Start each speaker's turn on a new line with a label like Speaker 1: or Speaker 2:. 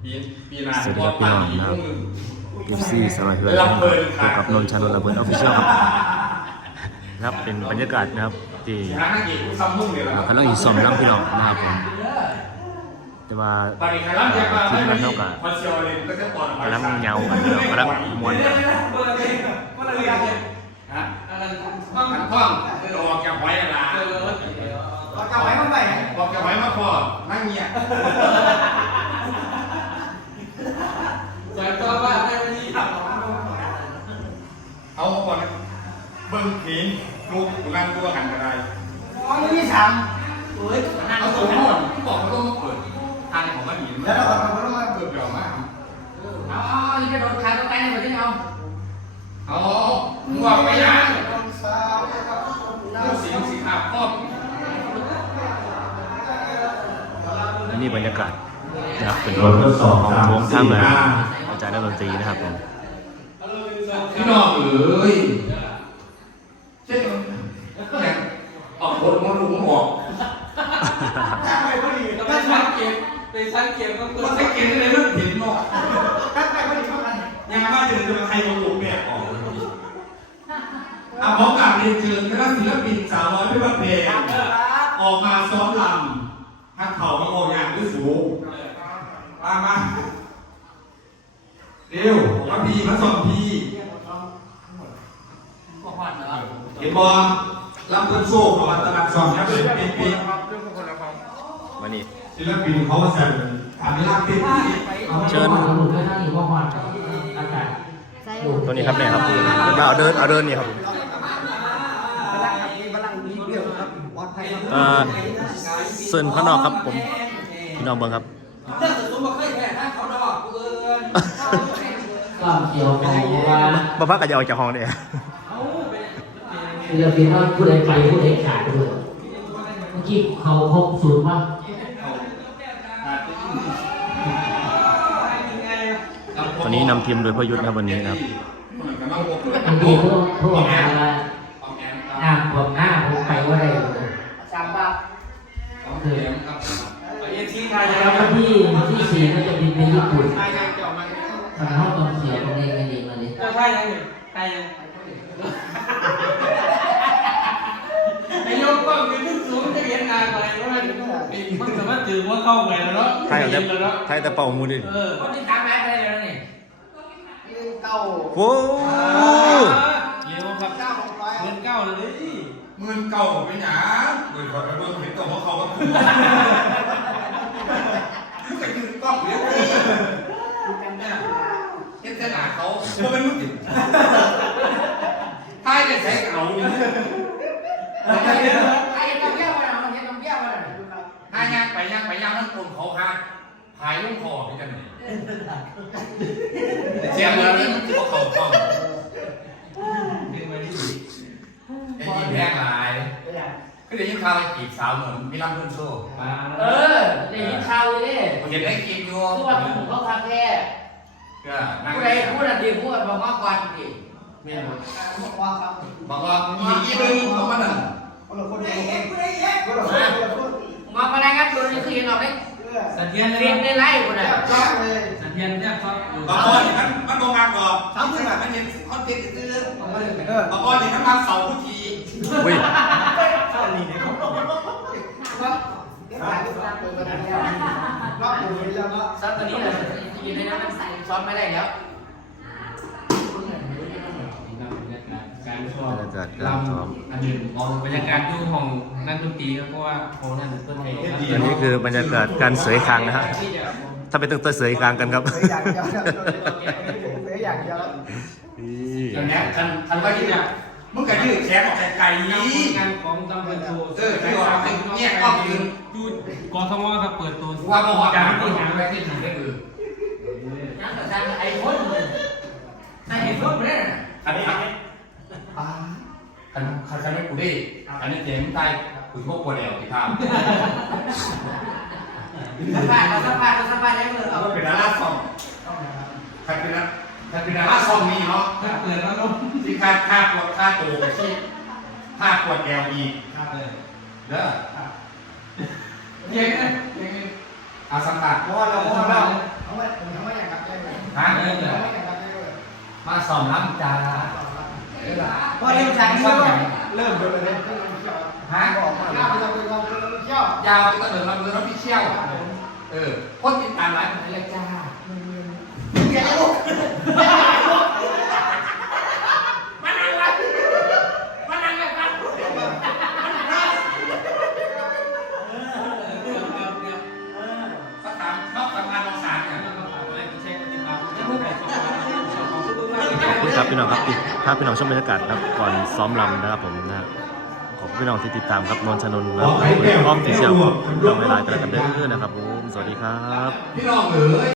Speaker 1: สวัสดีครับพี่น้องนะครับFC สวัสดีครับพบกับนนท์ชานนท์ระเบิดออฟฟิเชียลครับเป็นบรรยากาศนะครับที่กำลังอยู่ซ้อมน้ำพี่น้องนะครับผมแต่ว่าทีมงานเท่ากับกำลังเงากันพี่น้องกำลังมวนกัน
Speaker 2: ท่องออกจากไว้ละออกจากไว้มาไปออกจากไว้มาพอนั่งเงียบสวยตัวว่าไม่มีเอาก่อนเบิ้งผีลูกนั่งตัวกันก็ได้อ๋อไม่มีสามเฮ้ยนั่งเอาสูงหมดบอกเขาต้องมาเปิดทางของมันหินแล้วเราต้องมาเปิดเดี่ยวมากเอาอีกกระโดดขาต้องไปในแบบนี้เอาหัวไปยังสีขาวครอบ
Speaker 1: อันนี้บรรยากาศนะครับเป็นของวงท่าเมืองอาจารย์นักดนตรีนะครับผม
Speaker 2: พี่น้องเอ้ยเช่นออกคนมันลุงออกไปพอดีก็สังเกตไปสังเกตก็คือสังเกตในเรื่องเห็นเนาะไปพอดีเท่านั้นยังมาเจอใครมาลุกเนี่ยออกพร้อมกับเรียนเชิญคณะศิลปินสาวน้อยเพชรเพลออกมาซ้อมลำทักเข่ามาโอยางด้วยสูงมาเร็วมาพีมาซ้อมพีเห็นบอลลำเพื่อนโซ่ของวัฒนธรรมซ้อมเนี่ยเป็นปี
Speaker 1: วันนี้
Speaker 2: ศิลปินเขาแสดงทำให้รักเต็มที่
Speaker 1: เชิญตัวนี้ครับเนี่ยครับเอาเดินนี่ครับเซินข้างนอกครับผมพี่น้องเบิ้งครับบ้าพักกันจะออกจากห้องเนี่ย
Speaker 3: เราเป็นว่าผู้ใดไปผู้ใดขาดด้วยเมื่อกี้เขาคงสูงมาก
Speaker 1: วันนี้นำทีมโดยพ่อยุทธครับวันนี้นะครับ
Speaker 3: บางทีพวกงานผมไปว่าได้สามบาทคือแล้วที่สี่ก็จะบินไปญี่ปุ่นตอนเขาต้องเสียตรงนี้กันเองมาเลย
Speaker 2: ใช่ยังใช่ยังไอ้โยกกล้องยืนสูงจะเห็นงานอะไรเพราะมันสามารถถือว่าเข้าไปแล้วเนาะ
Speaker 1: ไทยแต่เป่ามูดิ
Speaker 2: เขาติดตามแม่ได้แล้วนี่เก้า
Speaker 1: โอ้
Speaker 2: เยี่ยมครับ19,000เลย19,000ผมไม่หนาเปิดก่อนไปเบิ่งเห็นตัวเขาก็คือแต่คือกล้องเลี้ยงเนี่ยเห็นแต่หนาเขาเพราะมันรู้จิตท้ายจะใช้เก่าเนี่ยไอ้ต้องแก้วมาหน่อยเห็นต้องแก้วมาหน่อยถ้าย่างไปนั่งกลมเขาหักหายลงคอไปกันเลยเสียงเลยนี่มันจะเขาคอไอ้ยิงแพงหลายก็ได้ยินข่าวจีบสาวเหมือนมีลำเพื่อนโซ่
Speaker 3: ได้ยินข่าวเลย
Speaker 2: เห็นได้กินอยู่
Speaker 3: ทุกวันผมเขาคาเฟ่ผู้ใดพูดดีพูดบอกว่าก่อนดีไม่หมด
Speaker 2: บอกว่าอีกนึงของมันน่ะ
Speaker 3: มาพนักงานตัวนี้คือยังเราได้
Speaker 2: สัญญาณ
Speaker 3: เรียนได้ไล่คนน่ะ
Speaker 2: สัญญาณเนี่ยครับบางคนมันโกงงานก่อนทั้งเพื่อนแบบมันเห็นคอนเทนต์ซื้อบางคนเห็นทั้งวันเสาร์ทุกที
Speaker 1: อุ้ย
Speaker 3: ซ้อมตัวนี้เลยยืนในน้ำมันใส่ซ้อมไม่ได้แล้ว
Speaker 1: การซ้อม
Speaker 2: อันนี้บรรยากาศดูของนักดนตรีเพราะว่าของนั่นต้นไม้
Speaker 1: อันนี้คือบรรยากาศการเสยคางนะฮะถ้าไปตึ้งเสยคางกันครับ
Speaker 2: อย่างนี้ทันว่าที่เนี่ยมึงกันยืดแขนออกจากไก่นี้งานของตำรวจโซ่ที่ว่าเนี่ยก็ยืนกทมครับเปิดตัวว่าก็การที่หาไว้ที่ไหนก็คือ
Speaker 3: นั่นแต่การไอโฟนไอโฟนเนี่ย
Speaker 2: อันนี้คันไม่กูได้อันนี้เจ๋งใต้คุณพวกปวดแอวที่ทำ
Speaker 3: สบายได้เลย
Speaker 2: เอาเป็นดาราซองคันเป็นดาราซองมีเนาะเปิดแล้วก็ที่ค่าปวดค่าโตไปที่ค่าปวดแอวอีกเด้อเจ๋งเลยอาสัมผัสเพราะว่าเราฮะมาสอนน้ำจ้า
Speaker 3: พอเริ่มจากนี้แล้ว
Speaker 2: ฮะยาวไปกระเดินลำเรือรถพี่เชี่ยวคนติดตามไลฟ์เป็นอะไรจ้ามานั่งเลยครับตามนอกทำงานของศาลเนี่ย
Speaker 1: ขอบคุณครับพี่น้องครับถ้าพี่น้องชมบรรยากาศครับก่อนซ้อมรำนะครับผมนะขอบคุณพี่น้องที่ติดตามครับนนท์ชนนท์นะครับอ้อมสีเชียวน้องหลายๆแต่ละกันเด้อนะครับผมสวัสดีครับ
Speaker 2: พี่น้องเอ๋ย